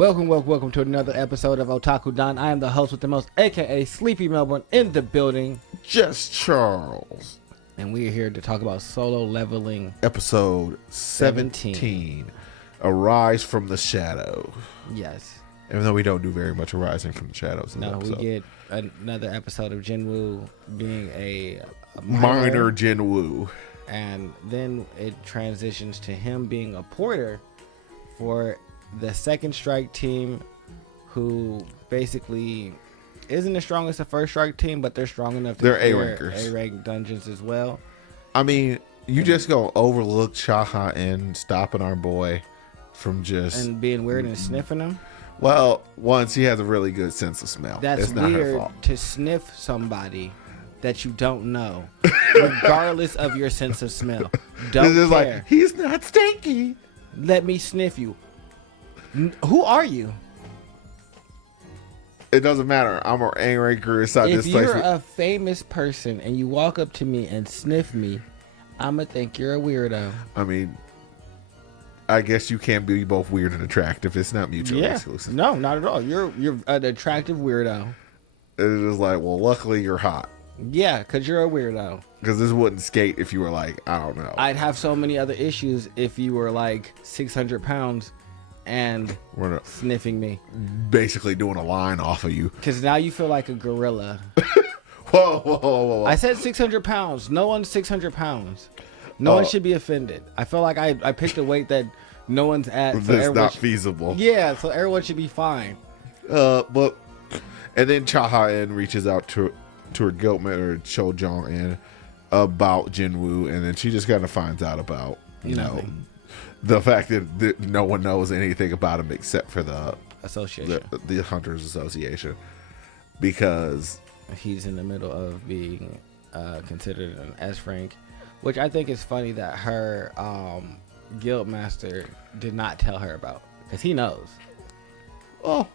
Welcome to another episode of Otaku Don. I am the host with the most, aka Sleepy Melbourne, in the building. Just Charles. And we are here to talk about Solo Leveling. Episode 17. Arise from the Shadow. Yes. Even though we don't do very much arising from the shadows in the episode. We get another episode of Jinwoo being a minor Jinwoo. And then it transitions to him being a porter for the second strike team, who basically isn't as strong as the first strike team, but they're strong enough to they're A-rankers. A-rank dungeons as well. I mean, you just gonna overlook Chaha and stopping our boy from just and being weird and sniffing him. Well, once he has a really good sense of smell. That's it's not her weird fault. to sniff somebody that you don't know, regardless of your sense of smell. Don't care. Like, he's not stinky. Let me sniff you. Who are you? It doesn't matter. I'm an A-ranker inside this place. If you're a famous person and you walk up to me and sniff me, I'm going to think you're a weirdo. I mean, I guess you can be both weird and attractive. It's not mutually exclusive. No, not at all. You're an attractive weirdo. It's just like, well, luckily you're hot. Yeah, because you're a weirdo. Because this wouldn't skate if you were like, I don't know. I'd have so many other issues if you were like 600 pounds and sniffing me. Basically doing a line off of you. Because now you feel like a gorilla. Whoa. I said 600 pounds. No one's 600 pounds. No one should be offended. I feel like I picked a weight that no one's at. So that's not feasible. Yeah, so everyone should be fine. And then Chaha-en reaches out to her guildmate, or Cho-jong-en, about Jinwoo, and then she just kind of finds out about, Nothing. The fact that no one knows anything about him except for the association, the Hunters Association, because he's in the middle of being considered an S rank, which I think is funny that her guild master did not tell her about, because he knows. Oh,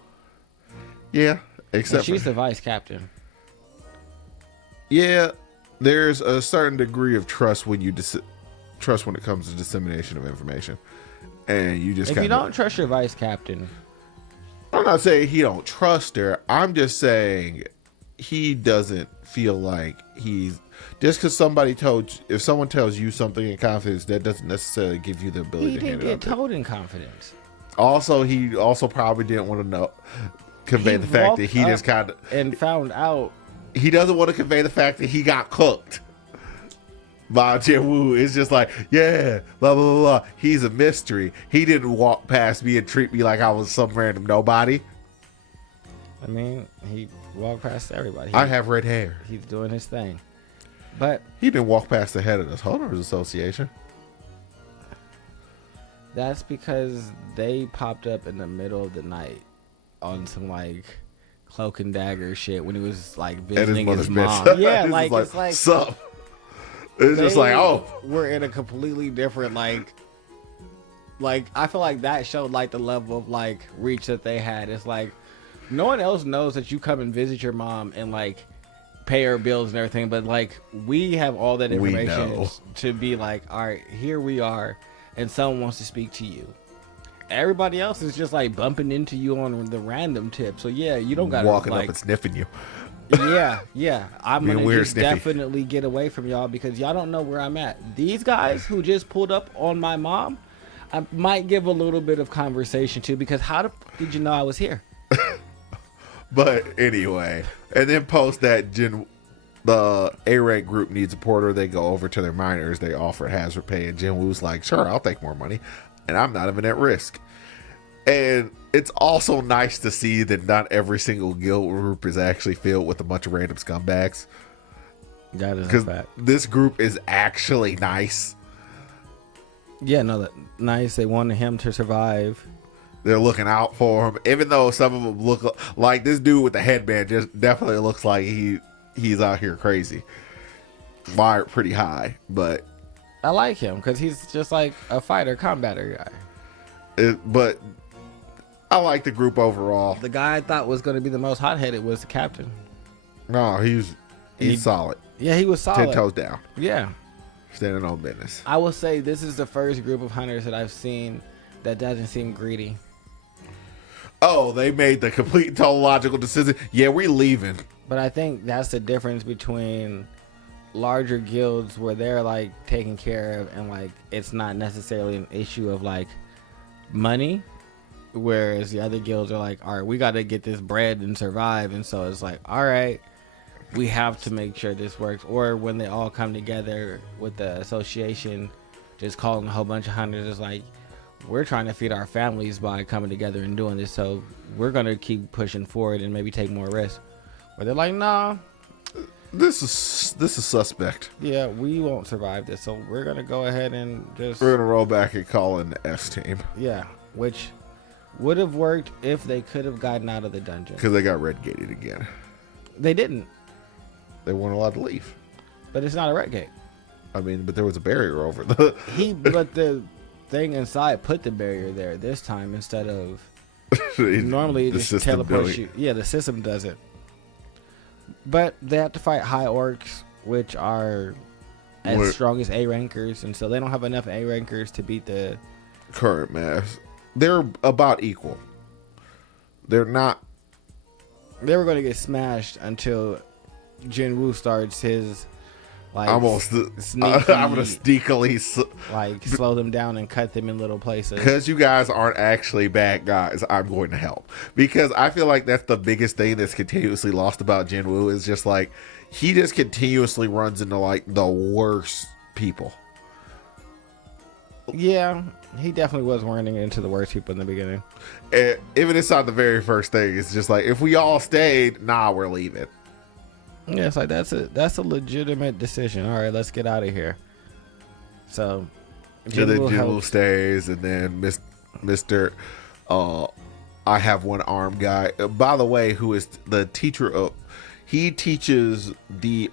yeah, except she's the vice captain. Yeah, there's a certain degree of trust when you trust when it comes to dissemination of information, and you just. If you don't trust your vice captain, I'm not saying he don't trust her. I'm just saying he doesn't feel like he's just because if someone tells you something in confidence, that doesn't necessarily give you the ability to hand it up. He didn't get told in confidence. Also, he probably didn't want to convey the fact that he just kind of and found out. He doesn't want to convey the fact that he got cooked by Jinwoo. It's just like, yeah, blah, blah, blah, blah. He's a mystery. He didn't walk past me and treat me like I was some random nobody. I mean, he walked past everybody. I have red hair. He's doing his thing. But he didn't walk past the head of the Hunters Association. That's because they popped up in the middle of the night on some, like, cloak and dagger shit when he was like visiting his mom. Yeah, like it's like sup. It's just like, oh, we're in a completely different like I feel like that showed like the level of like reach that they had. It's like no one else knows that you come and visit your mom and like pay her bills and everything, but like we have all that information to be like, all right, here we are, and someone wants to speak to you. Everybody else is just like bumping into you on the random tip. So yeah, you don't gotta walking like, up and sniffing you. Yeah. I'm gonna just definitely get away from y'all because y'all don't know where I'm at. These guys who just pulled up on my mom, I might give a little bit of conversation to, because how did you know I was here? But anyway, and then post that the A-rank group needs a porter. They go over to their miners. They offer hazard pay, and Jinwoo's like, sure, I'll take more money. And I'm not even at risk. And it's also nice to see that not every single guild group is actually filled with a bunch of random scumbags. That is a fact. This group is actually nice. Yeah, no, that nice. They wanted him to survive. They're looking out for him, even though some of them look like this dude with the headband. Just definitely looks like he's out here crazy, wired pretty high, but. I like him because he's just like a fighter, combatter guy. But I like the group overall. The guy I thought was going to be the most hot-headed was the captain. No, he's solid. Yeah, he was solid. 10 toes down. Yeah. Standing on business. I will say this is the first group of hunters that I've seen that doesn't seem greedy. Oh, they made the complete and total logical decision. Yeah, we leaving. But I think that's the difference between larger guilds where they're like taken care of and like it's not necessarily an issue of like money, whereas the other guilds are like, all right, we got to get this bread and survive, and so it's like, all right, we have to make sure this works. Or when they all come together with the association, just calling a whole bunch of hunters, is like, we're trying to feed our families by coming together and doing this, so we're gonna keep pushing forward and maybe take more risks. Where they're like, nah, this is suspect. yeah, we won't survive this, so we're gonna go ahead and just We're gonna roll back and call in the S team yeah, which would have worked if they could have gotten out of the dungeon. because they got red gated again. They didn't, They weren't allowed to leave. but it's not a red gate. I mean, but there was a barrier over the. But the thing inside put the barrier there this time instead of normally it the just system teleports doing- you. Yeah, the system does it. But they have to fight high orcs, which are as What? strong as A rankers, and so they don't have enough A rankers to beat the. current mass. They're about equal. They're not. They were going to get smashed until Jin Woo starts his like Almost. sneaky, I'm gonna sneakily. like slow them down and cut them in little places. Because you guys aren't actually bad guys, I'm going to help. Because I feel like that's the biggest thing that's continuously lost about Jinwoo is just like he just continuously runs into like the worst people. Yeah, he definitely was running into the worst people in the beginning. And even it's not the very first thing. It's just like if we all stayed, nah, we're leaving. Yeah, it's like that's a legitimate decision. All right, let's get out of here. So, And then Jinwoo Jinwoo helps. stays, and then Mr. I have one arm guy. By the way, who is the teacher of? He teaches the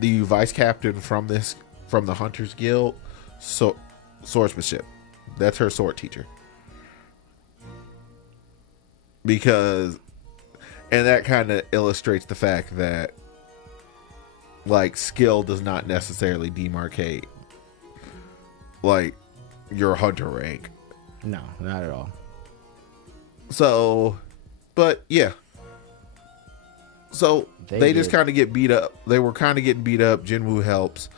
vice captain from the Hunters Guild, swordsmanship. That's her sword teacher. Because, and that kind of illustrates the fact that, like, skill does not necessarily demarcate, like, your hunter rank. No, not at all. So, but yeah. So they just did. kind of get beat up. They were kind of getting beat up. Jinwoo helps.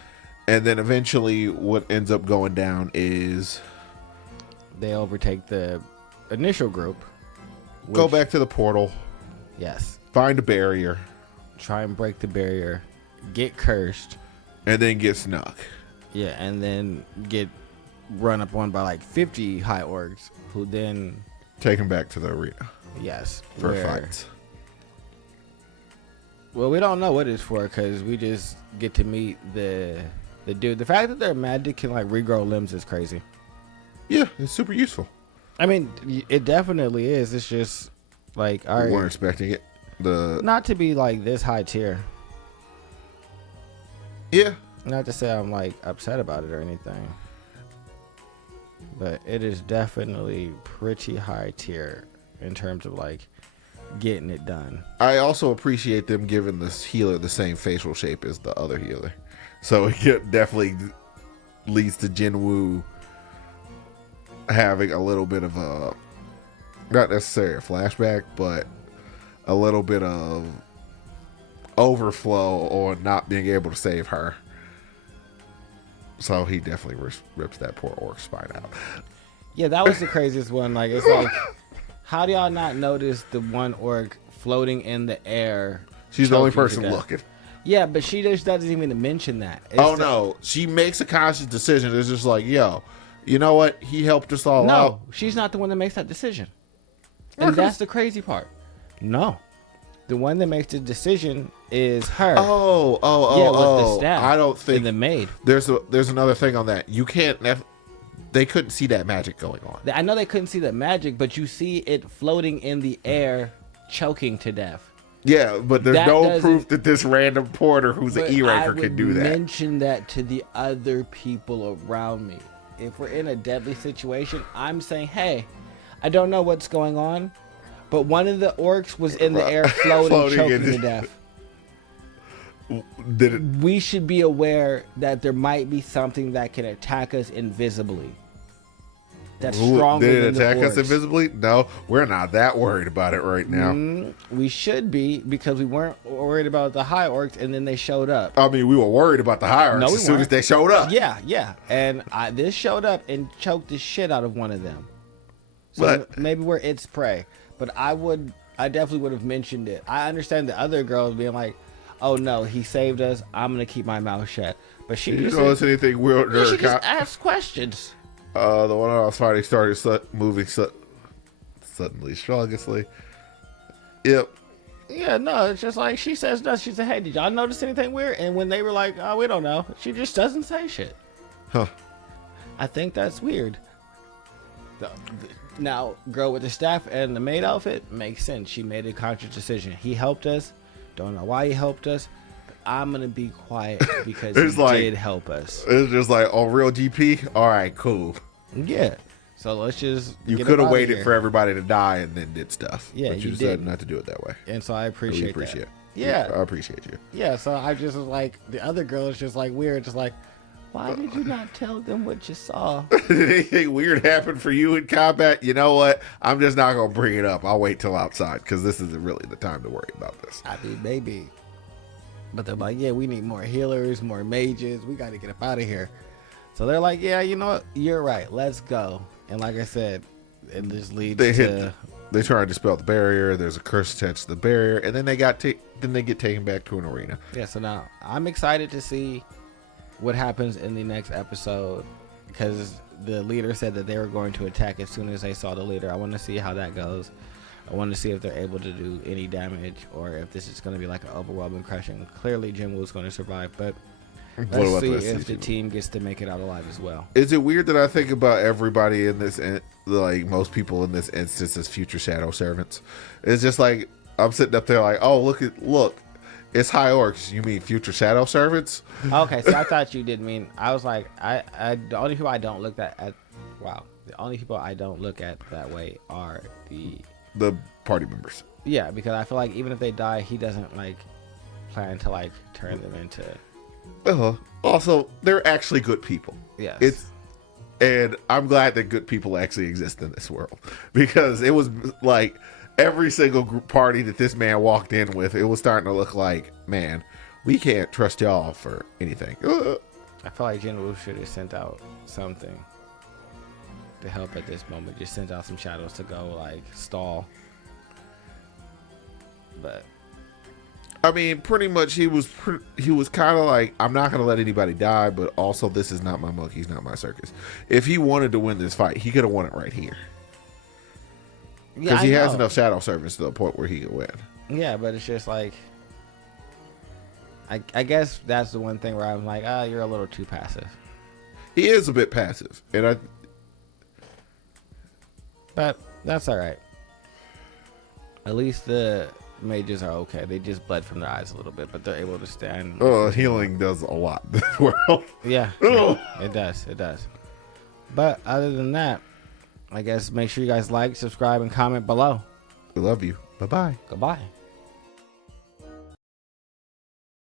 And then eventually what ends up going down is They overtake the initial group. go which- back to the portal, Yes. find a barrier, Try and break the barrier. Get cursed. and then get snuck. Yeah, and then get run up on by like 50 high orcs who then, Take him back to the arena yes. for where- fights. Well, we don't know what it's for because we just get to meet the dude. The fact that their magic can like regrow limbs is crazy. Yeah, it's super useful. I mean, it definitely is. It's just like, all We weren't right, expecting it. not to be like this high tier. Yeah. Not to say I'm like upset about it or anything, but it is definitely pretty high tier in terms of like getting it done. I also appreciate them giving this healer the same facial shape as the other healer. So it definitely leads to Jinwoo having a little bit of a, not necessarily a flashback, but a little bit of overflow on not being able to save her. So he definitely rips that poor orc spine out. Yeah, that was the craziest one. Like, it's like, how do y'all not notice the one orc floating in the air? She's the only choking to person death? looking. Yeah, but she just doesn't even mention that. It's Oh no, she makes a conscious decision. It's just like, yo, you know what? He helped us all out. No, she's not the one that makes that decision. And that's the crazy part. No. The one that makes the decision is her. Oh, with the staff. I don't think and the maid. there's another thing on that. You can't. They couldn't see that magic going on. I know they couldn't see the magic, but you see it floating in the air, choking to death. Yeah, but there's That no doesn't- proof that this random porter who's an But E-ranker I would can do that. mention that to the other people around me. If we're in a deadly situation, I'm saying, hey, I don't know what's going on, but one of the orcs was in the air floating choking in to the- death. Did it? We should be aware that there might be something that can attack us invisibly. that's Who stronger did than it the attack us orcs. invisibly? No, we're not that worried about it right now. We should be, because we weren't worried about the high orcs, and then they showed up. I mean, we were worried about the hierarchs No, we as soon as weren't. they showed up. Yeah, and this showed up and choked the shit out of one of them. So But- maybe we're its prey. But I definitely would have mentioned it. I understand the other girls being like, "Oh no, he saved us. I'm gonna keep my mouth shut." But she You just, notice anything weird? she just asked questions. The one I was fighting started moving suddenly, strongly. Yep. Yeah, no, it's just like she says no. She said, "Hey, did y'all notice anything weird?" And when they were like, "Oh, we don't know," she just doesn't say shit. Huh. I think that's weird. Now, girl with the staff and the maid outfit makes sense. She made a conscious decision. He helped us. Don't know why he helped us. But I'm gonna be quiet because It's he like- did help us. It's just like, oh, real GP? All right, cool. Yeah. So let's just. You get could him have outta waited here. for everybody to die and then did stuff. Yeah, but you you decided didn't. not to do it that way. And so I appreciate We appreciate that. it. Yeah. I appreciate you. Yeah. So I just was like, the other girl is just like weird. Just like, why did you not tell them what you saw? Did anything weird happen for you in combat? You know what? I'm just not going to bring it up. I'll wait till outside because this isn't really the time to worry about this. I mean, maybe. But they're like, yeah, we need more healers, more mages. We got to get up out of here. So they're like, yeah, you know what? You're right. Let's go. And like I said, it just leads They try to dispel the barrier. There's a curse attached to the barrier, and then they get taken back to an arena. Yeah, so now I'm excited to see what happens in the next episode, because the leader said that they were going to attack as soon as they saw the leader. I want to see how that goes. I want to see if they're able to do any damage, or if this is going to be like an overwhelming crushing. Clearly, Jinwoo's going to survive, but let's see if the team gets to make it out alive as well. Is it weird that I think about everybody in this, like most people in this instance, as future shadow servants? It's just like I'm sitting up there like, oh, look, it's high orcs. You mean future shadow servants? Okay, so I thought you did mean. I was like, the only people I don't look at. Wow, the only people I don't look at that way are the party members. Yeah, because I feel like even if they die, he doesn't like plan to like turn them into. Also, they're actually good people. Yes. And I'm glad that good people actually exist in this world, because it was like every single group party that this man walked in with, it was starting to look like, man, we can't trust y'all for anything. I feel like Jinwoo should have sent out something to help at this moment. Just sent out some shadows to go like stall. But I mean, pretty much he was kind of like, I'm not going to let anybody die, but also this is not my monkeys, not my circus. If he wanted to win this fight, he could have won it right here. Because he has enough shadow servants to the point where he could win. Yeah, but it's just like, I guess that's the one thing where I'm like, you're a little too passive. He is a bit passive, but that's all right. At least the mages are okay. They just bled from their eyes a little bit, but they're able to stand. Healing does a lot in this world. Yeah, it does. But other than that, I guess make sure you guys like, subscribe, and comment below. We love you. Bye-bye. Goodbye.